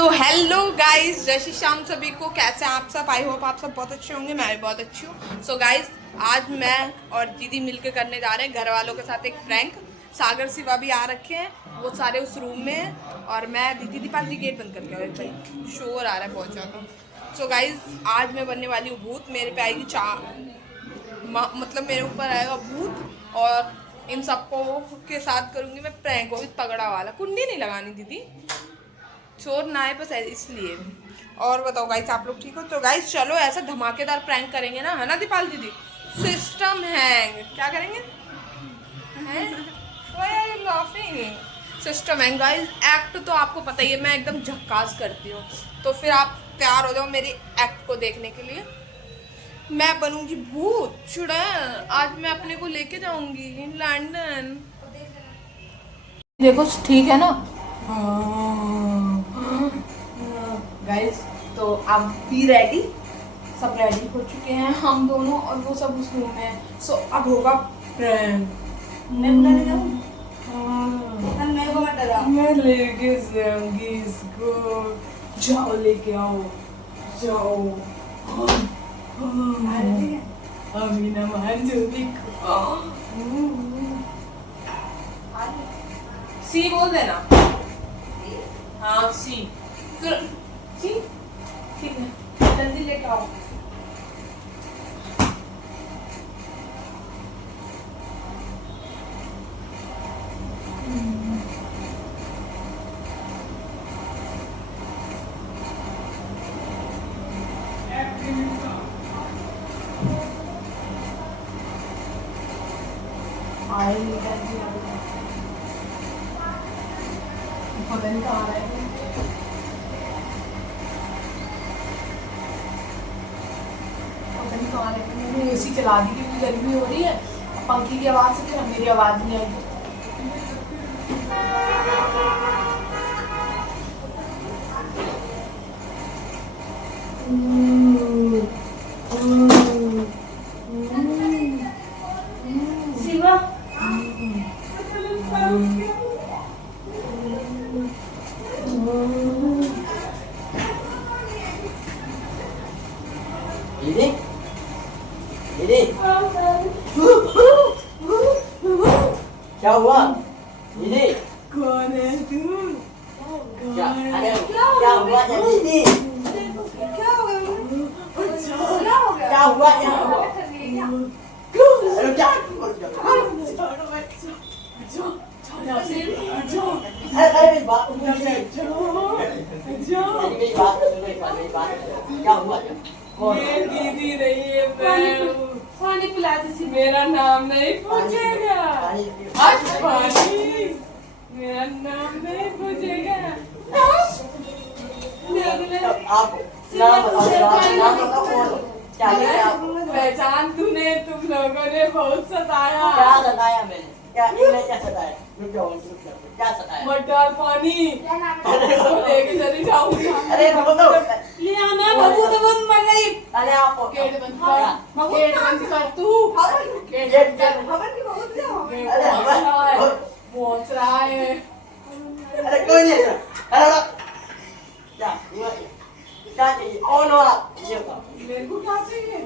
तो hello guys, जय श्री श्याम सभी को। कैसे हैं आप सब? आई होप आप सब बहुत अच्छे होंगे। मैं भी बहुत अच्छी हूँ। सो गाइस, आज मैं और दीदी मिलकर करने जा रहे हैं घर वालों के साथ एक प्रैंक। सागर शिवा भी आ रखे हैं, वो सारे उस रूम में हैं और मैं दीदी पाली गेट बंद करके आए भाई, शोर आ रहा है बहुत ज़्यादा। सो गाइस, आज मैं बनने वाली हूँ भूत। मेरे पे आएगी मतलब मेरे ऊपर आएगा भूत और इन सबको के साथ करूँगी मैं प्रैंक। वो भी तगड़ा वाला। कुंडी नहीं लगानी दीदी, चोर ना आए बस इसलिए। और बताओ गाइस, आप लोग ठीक हो? तो गाइस चलो ऐसा धमाकेदार प्रैंक करेंगे ना, है ना दीपाल दीदी? सिस्टम हैंग क्या करेंगे? System hang guys. एक्ट तो आपको पता ही है, मैं एकदम झक्कास करती हूँ। तो फिर आप तैयार हो जाओ मेरी एक्ट को देखने के लिए। मैं बनूंगी भूत चुड़ैल। आज मैं अपने को लेके जाऊंगी लंदन। देखो ठीक है ना गाइस? तो आप भी रेडी? सब रेडी हो चुके हैं, हम दोनों और वो सब उस रूम में है। सो अब होगा प्रैंक। मैं बुलाने जाऊँ? मेरे को मत डराओ। मैं लेके जाऊंगी इसको। जाओ लेके आओ, जाओ। अमीना मान जो सी बोल देना। हाँ सी। सी ठीक है, जल्दी लेके आओ। पता नहीं कहाँ रहे हैं। मैंने एसी चला दी क्योंकि गर्मी हो रही है। पंखी की आवाज से फिर मेरी आवाज नहीं आएगी। शिवा दीदी दीदी क्या हुआ दीदी? कौन है तू? क्या हुआ दीदी? क्या हो गया? क्या हुआ? अरे मेरी बात क्या हुआ? ये दीदी नहीं है, पानी पिला दीजिए। मेरा नाम नहीं पूछेगा आज। पानी मेरा नाम नहीं पूछेगा। आप पहचान तूने, तुम लोगों ने बहुत सताया। क्या सताया मैंने? क्या सताया? क्या सताया? मटर पानी लेके चली जाऊंगा। अरे लियाना बाबू तो बंद मर गई। अरे आप गेट बंद कर, गेट बंद कर तू। गेट पहुंच रहा है। अरे कोई नहीं। अरे क्या चाहिए? ऑन वाला ये मेरे को क्या चाहिए?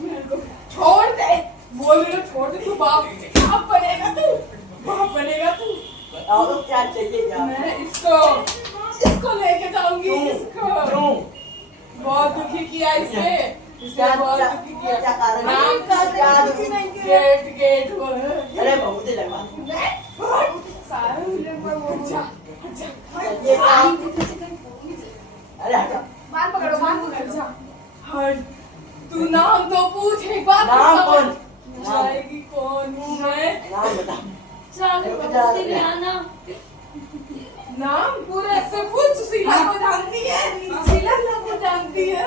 मेरे को छोड़ दे। बोल रहे छोड़ दे। तू बाप बनेगा, तू बाप बनेगा तू। बताओ तो क्या चाहिए? क्या मैं इसको लेके जाऊंगी। इसको बहुत दुखी किया इसने बहुत दुखी किया। क्या कारण? नाम क्या गेट अरे बहुत ही लगवा अरे हटा। बाल पकड़ो, बाल पकड़ो। हट। तू नाम तो पूछ एक बार। नाम कौन? जाएगी कौन हूँ मैं? नाम बता। नाम पूरे से पूछ। सुशीला को जानती है? सुशीला को जानती है?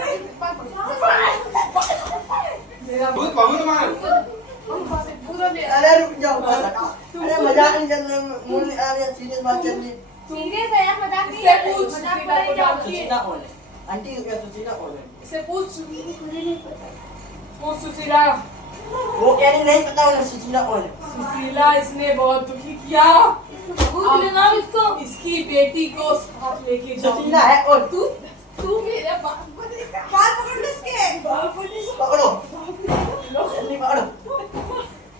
बहुत बहुत मार। अरे रुक जाओ। अरे मजाक नहीं चल रहा, मूड आ रहा, सीरियस बात चल रही। सीरियस है यार, मजाक नहीं इससे है। पूछ सुशीला को जानती है? सुशीला कौन है? आंटी क्या सुशीला कौन है? इससे पूछ सुशीला। वो कह रही नहीं पता उन्हें सुशीला कौन है। सुशीला इसने बहुत दुखी किया। इसको दूध लेना इसको, इसकी बेटी को साथ लेके जाओ। सुशीला है और तू मेरे बाप को देखा, बाल पकड़ लो इसके, बाप को नहीं पकड़ो जल्दी पकड़ो।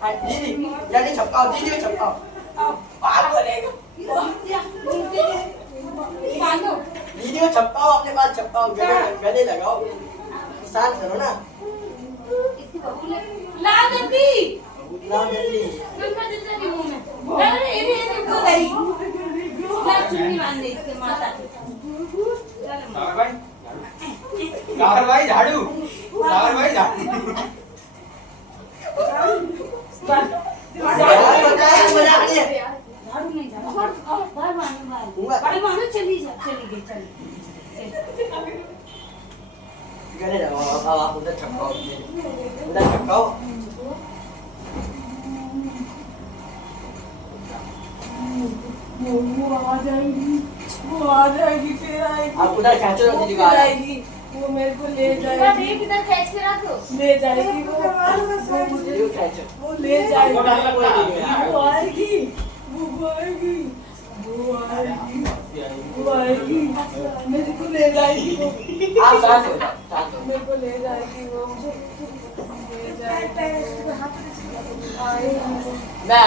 दीदी जल्दी छपकाओ, दीदी को छपकाओ। बाप को देखो, बांधो। दीदी को छपकाओ, अपने पास छपकाओ, गले लगाओ, शांत करो ना। ला जल्दी, लाओ जल्दी। मैं दिल से मुंह में, अरे ये को नहीं, मैं चुन्नी बांध दे इसके माता की। सागर भाई झाड़ू, सागर भाई झाड़ू। मजा आ रही है। झाड़ू नहीं झाड़ू, बाहर मानो, चली गई। गले लगाओ, अब आप उधर छपकाओ, उधर छपकाओ। वो आ जाएगी फिर आएगी। आप उधर खींचो ना दीदी का। आएगी, वो मेरे को ले जाएगी, किधर खींच के रखो। ले जाएगी वो दीदी को खींचो। वो ले जाएगी, कोई नहीं है। वो आएगी, वो आएगी, वो आएगी, वो आएगी, मेरे को ले जाएगी वो, आप शांत हो जाओ, शांत हो। मेरे को ले जाएगी वो, ले जाएगी, आएगी। मैं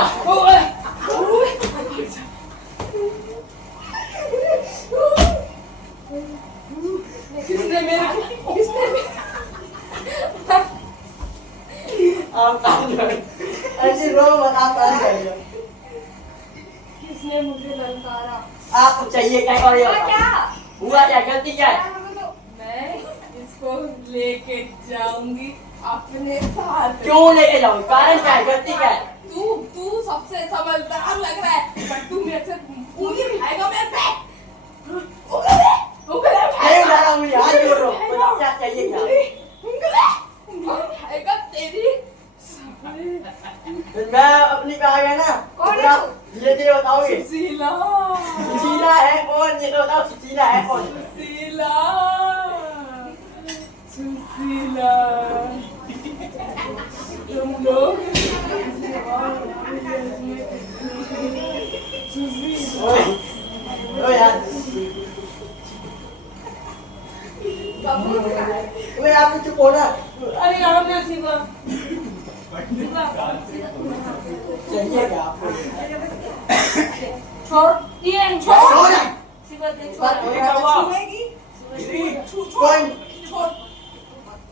किसने मेरे को, आप काम करो, ऐसे रो मत, आप काम करिए। किसने मुझे ललकारा? आपको चाहिए क्या और ये हुआ क्या, गलती क्या है? मैं इसको लेके जाऊंगी अपने साथ। क्यों लेके जाऊँ, कारण क्या है, गलती क्या है? तू सबसे समझदार लग रहा है, पर तू मेरे से उंगली उठाएगा मेरे पे, उंगली नहीं उठा रहा हूँ, हाथ जोड़ रहा हूँ, बताओ क्या चाहिए क्या? उंगली उठाएगा तेरी। मैं अपनी पे आ गया ना, कौन है तो ये बताओगे सुशीला, सुशीला है कौन, ये तो बताओ सुशीला है कौन? सुशीला, सुशीला, तुम लोग ओए यार, ओए आप तो चुप हो ना। अरे यार मैं शिवा, चाहिए क्या आपको? छोड़ ये, छोड़ ना। शिवा दे, बात छोड़, हो गया हुआ। छुएगी, कौन? छोड़,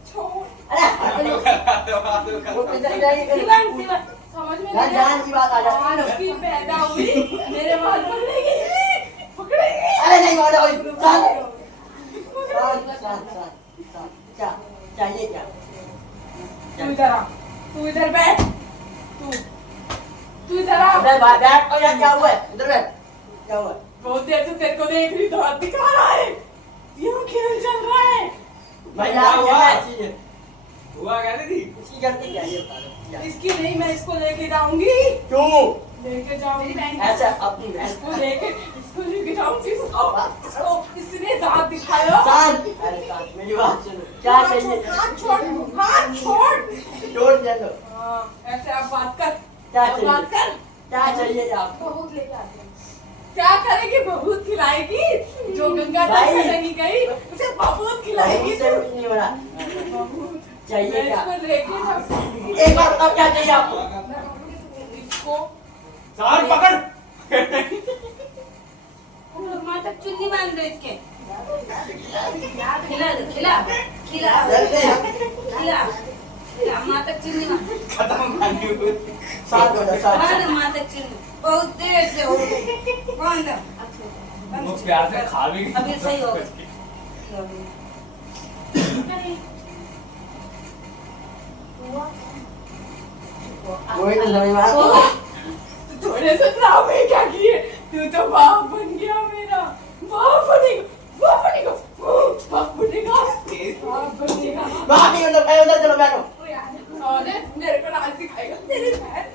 छोड़, अरे वो इधर जाइए, शिवा, शिवा, समझ में नहीं जान की बात आ जाती है। उसकी पैदा हुई, मेरे बाल पकड़ेगी, पकड़ेगी। अरे नहीं मारो, शांत क्या चाहिए क्या? तू इधर आ, तू इधर बैठ, तू इधर आ। उधर बैठ और यार क्या हुआ है, उधर बैठ, क्या हुआ? बहुत देर से तेरे को देख रही, दांत दिखा रहा है, यूं खेल चल रहा है। भाई आप क्या चीज है? हुआ क्या दीदी? इसकी गलती क्या है ये बता दो। इसकी नहीं, मैं इसको लेके जाऊंगी, क्यों लेके जाऊंगी, ऐसा अपनी बहन इसको लेके जाऊंगी, इसको इसने दांत दिखाया। शांत, अरे शांत, मेरी बात सुनो, क्या चाहिए? हाथ छोड़, हाथ छोड़। छोड़ दे दो। हाँ, ऐसे आप बात कर, क्या अब चाहिए? बात कर। क्या चाहिए आपको? बहुत लेके आते हैं। क्या करेगी, बबूत खिलाएगी, जो गंगा भाई। तक नहीं गई उसे बबूत खिलाएगी। उससे कुछ नहीं हो रहा। बबूत चाहिए मैं क्या? इसको लेके जाऊंगी, एक बार बताओ क्या चाहिए आपको? इसको सागर पकड़। माँ तक चुन्नी बांध दो इसके। खिला दो, खिला, खिला, जल्दी खिला, खिला, माँ तक चुन्नी बांध। खत्म करनी हुई। शांत हो जाओ, शांत। बांध माँ तक चुन्नी। बहुत देर से हो गई। बांध दो। वो प्यार से खा भी अभी सही हो वही तो समझ में आता। थोड़े से ड्रामे क्या किए, तू तो बाप बन गया मेरा, बाप बनेगा, बाप बनेगा, बाप बनेगा, बाप बनेगा। बाहर नहीं उधर, मैं उधर चलो बैठो। और मेरे को डांस सिखाएगा तेरी बहन।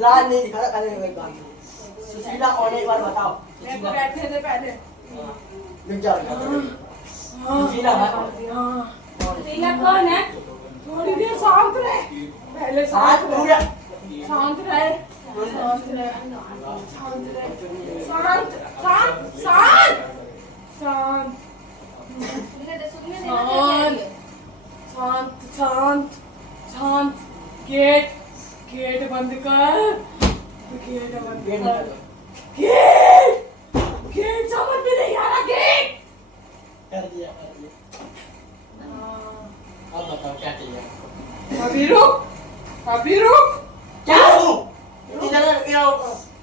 लाज नहीं दिखा रहा, अरे एक बात। सुशीला कौन है एक बार बताओ। मेरे को बैठने दे पहले। रुक जाओ, रुक जाओ। सुशीला है? रीना कौन है? थोड़ी देर शांत रहे, पहले शांत शांत हो रहे, जा। शांत रहे, शांत रह, शांत रह, शांत शांत शांत शांत शांत शांत शांत गेट गेट बंद कर, गेट बंद कर, गेट गेट समझ में नहीं आ रहा, गेट कर दिया अब बताओ क्या चाहिए अभी रुक, अभी रुक, क्या हो इधर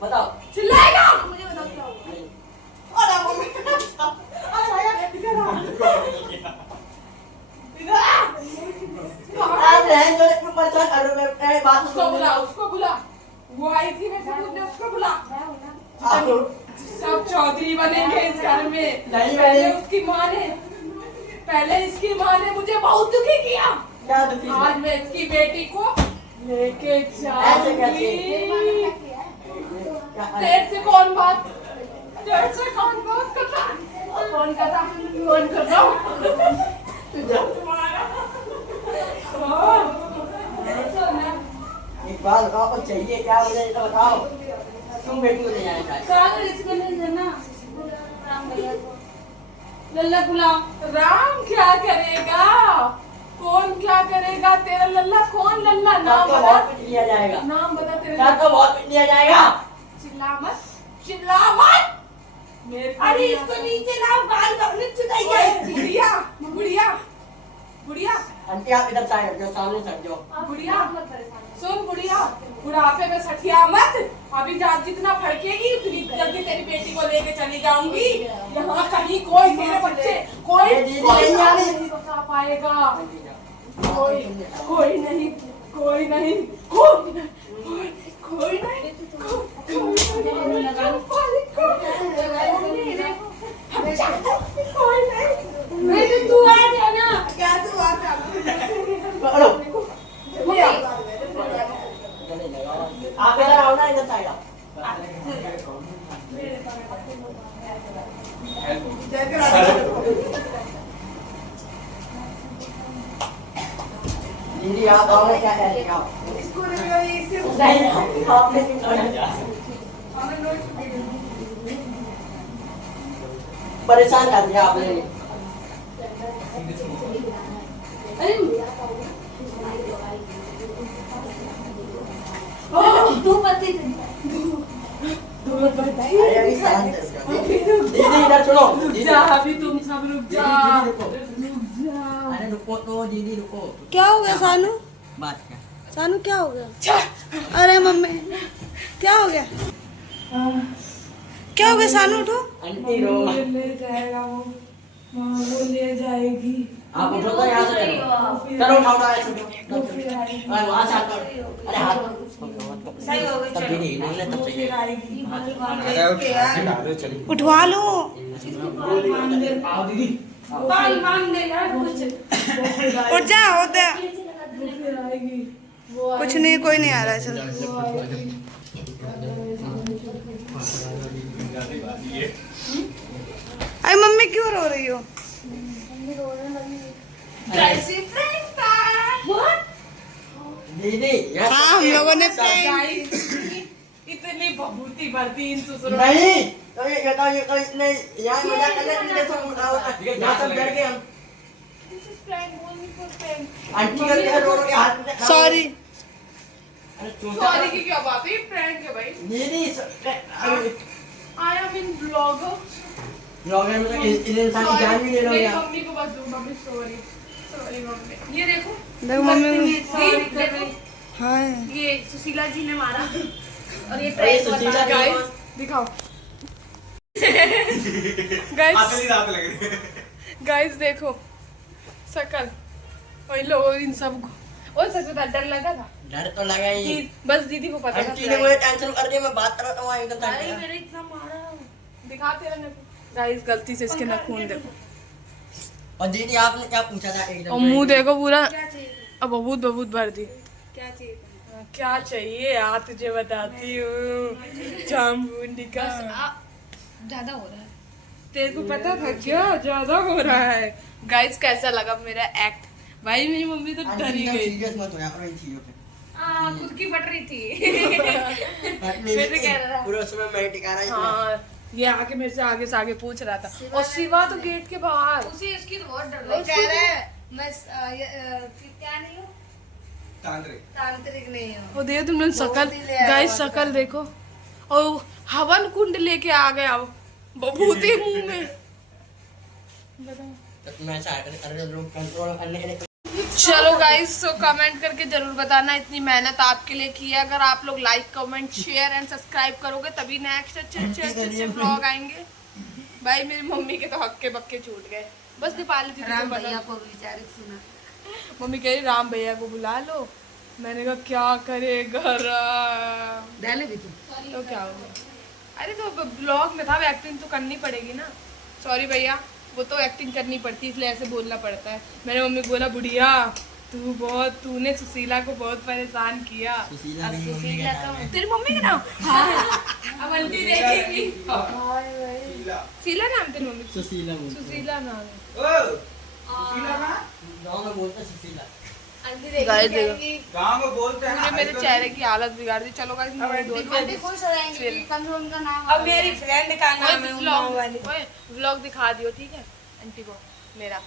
बताओ चिल्लाएगा मुझे बताओ क्या हुआ? अरे मम्मी अरे भैया इधर आ, इधर आ। आप रहने दो एक परेशान अरे मैं बात उसको बुला, उसको बुला, वो आई थी मेरे से पूछने, उसको बुला। आप सब चौधरी बनेंगे इस घर में। नहीं पहले बनेंगे। उसकी माँ ने, पहले इसकी माँ ने मुझे बहुत दुखी किया। क्या दुखी आज मैं इसकी बेटी को लेके ऐसे जाऊंगी। कैसे? तेरे से कौन बात, तेरे से कौन बात करता, कौन करता, कौन करता तुम्हारा। हाँ। एक बात बताओ कुछ चाहिए क्या मुझे तो बताओ तुम बेटी को ले जाएगा सागर इसको ले जाना राम भैया को लल्ला बुलाओ। राम क्या करेगा, कौन क्या करेगा, तेरा लल्ला कौन लल्ला, नाम तो बता, बहुत पिट लिया जाएगा नाम बता तेरे सर को बहुत पिट लिया जाएगा चिल्ला मत, चिल्ला मत मेरे अरे इसको नीचे लाओ, बाल बकने चुदाइए। बुढ़िया बुढ़िया बुढ़िया आंटी आप इधर साइड जो सामने सट जाओ बुढ़िया सुन, बुढ़िया बुढ़ापे में सठिया मत, अभी जितना फड़केगी उतनी जल्दी तेरी बेटी को लेके चली जाऊंगी। यहाँ कहीं कोई तेरे बच्चे कोई ये दीदी नहीं आ रही। नहीं बचा पाएगा, कोई कोई नहीं, कोई नहीं, कोई नहीं, कोई नहीं, कोई नहीं, तू आ जाना। क्या तू आ जा, पकड़ो आप इधर आओ ना इधर साइड आओ दीदी आप आओ ना क्या कह रही हो नहीं आपने परेशान कर दिया आपने तू पति अरे अभी शांत रहो। दीदी इधर सुनो दीदी जा, अभी तुम सब रुक दीदी, जा, रुको। रुक जा। अरे रुको तो दीदी रुको क्या हो गया सानू? बात क्या सानू क्या हो गया? अरे मम्मी क्या हो गया? क्या हो गया सानू? उठो। आंटी रो मुझे ले जाएगा वो, माँ वो ले जाएगी, आप उठो तो यहाँ से चलो चलो उठाओ ना ऐसे अरे वहाँ से हाथ करो। अरे हाथ सही हो गई, तब दीदी इन्होंने तब वो चाहिए फिर आएगी। उठवा लो। आओ दीदी बाल बांध दे यार कुछ। उठ जा, हो गया। वो फिर आएगी, वो कुछ नहीं, कोई नहीं आ रहा है, चल। अरे मम्मी क्यों रो रही हो? कैसी prank था? दीदी यहाँ हाँ, हम लोगों ने Guys, इतनी बबूती भरती इन ससुरों नहीं तो ये कोई नहीं यहाँ मजाक करने के लिए तुम यहाँ सब बैठ गए हम आंटी का क्या रो के हाथ में सॉरी। अरे चूता सॉरी की क्या बात है, ये प्रैंक है भाई। दीदी I am in blogger. Blogger में तो इस इंसान की जान भी ले लो मेरी यार मम्मी को बस दो, मम्मी सॉरी, सॉरी मम्मी। ये देखो, देखो मम्मी। देखो हाँ, ये सुशीला जी ने मारा और ये अरे prank सुशीला बता- जी गाइस दिखाओ, गाइस आते रात लग रही है गाइस देखो शकल, वही लोग इन सब को, और सच बता डर लगा था डर तो लगा ही कि बस दीदी को पता था आंटी ने मुझे टेंशन कर दिया मैं बात कर रहा हूँ एकदम भाई टाइम मेरे इतना मारा। दिखा तेरा नखून। गाइस गलती से इसके नखून देखो, और दीदी आपने क्या पूछा था एकदम और मुंह देखो पूरा, क्या चाहिए? अब बहुत बहुत भर दी। क्या चाहिए? क्या चाहिए आ तुझे बताती हूँ, जामुन का ज्यादा हो रहा है। तेरे को पता था क्या ज्यादा हो रहा है। गाइस कैसा लगा मेरा एक्ट? भाई मेरी मम्मी तो डर ही गई। सीरियस मत हो यार इन चीजों पे हाँ, खुद की फट रही थी। हटनी फिर नहीं कह रहा थी, पूरा उसमें मैं टिका रहा था। हाँ, ये आके मेरे से आगे पूछ रहा था। और शिवा तो गेट के बाहर। उसी उसकी तो बहुत डर वो लगी। कह रहा है मैं क्या नहीं हूँ, तांत्रिक तांत्रिक नहीं हूँ। वो देखो तुमने शकल, गाइस शकल देखो। और हवन कुंड लेके आ गया वो बबूती मुंह में। बताओ। तो मैं ऐसा अरे लोग कंट्रोल करने के लिए चलो गाइस, सो कमेंट करके जरूर बताना, इतनी मेहनत आपके लिए की है। अगर आप लोग like comment share and subscribe करोगे तभी नेक्स्ट अच्छे व्लॉग आएंगे। भाई मेरी मम्मी के तो हक्के बक्के छूट गए। बस दीपाली दीदी को राम बता। भैया को बेचारे सुना। मम्मी कह रही राम भैया को बुला लो। मैंने कहा क्या करे घर, डाले भी तू। तो क्या हो गया? अरे तो ब्लॉग में था, एक्टिंग तो करनी पड़ेगी ना। सॉरी भैया, वो तो एक्टिंग करनी पड़ती है, इसलिए ऐसे बोलना पड़ता है। मैंने मम्मी को बोला बुढ़िया तूने सुशीला को बहुत परेशान किया। सुशीला अब मेरी मम्मी सुशीला का नाम तो है। तेरी मम्मी का नाम? हाँ। अब आंटी देखेगी। शीला शीला नाम तेरी मम्मी? सुशीला बोलते हैं। सुशीला नाम है। ओ शीला ना गाँव में बोलते हैं सुशीला। गाइस देखो, गांव में बोलते हैं तूने मेरे चेहरे की हालत बिगाड़ दी। चलो गाइस, आंटी खुश हो जाएंगे कि कम से कम उनका नाम अब मेरी फ्रेंड का नाम है उमा वाली। व्लॉग दिखा दियो, ठीक है आंटी को मेरा।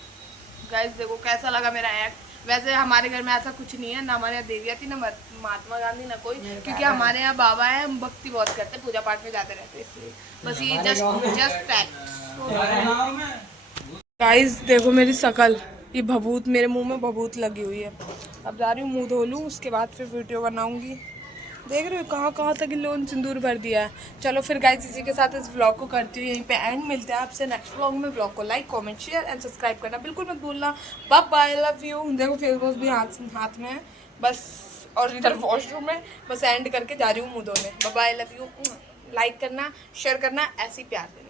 गाइस देखो कैसा लगा मेरा एक्ट। वैसे हमारे घर में ऐसा कुछ नहीं है, ना हमारे यहाँ देविया थी, ना महात्मा गांधी, ना कोई, क्योंकि हमारे यहाँ बाबा है, हम भक्ति बहुत करते हैं, पूजा पाठ में जाते रहते हैं, इसलिए बस ये जस्ट हमारे गांव में गाइस देखो मेरी शकल, ये भभूत मेरे मुंह में भभूत लगी हुई है। अब जा रही हूँ मुंह धो लूँ, उसके बाद फिर वीडियो बनाऊंगी। देख रहे हो कहाँ कहाँ तक इन लोगों ने सिंदूर भर दिया है। चलो फिर गाइस इसी के साथ इस व्लॉग को करती हूँ यहीं पे एंड। मिलते हैं आपसे नेक्स्ट व्लॉग में। व्लॉग को like comment share and subscribe करना बिल्कुल मत भूलना। Bye bye, love you. देखो फेस वॉश भी हाथ में है बस, और इधर वॉशरूम में। बस एंड करके जा रही हूँ मुँह धोने। Bye bye, love you. Like करना, शेयर करना, ऐसे ही प्यार देना।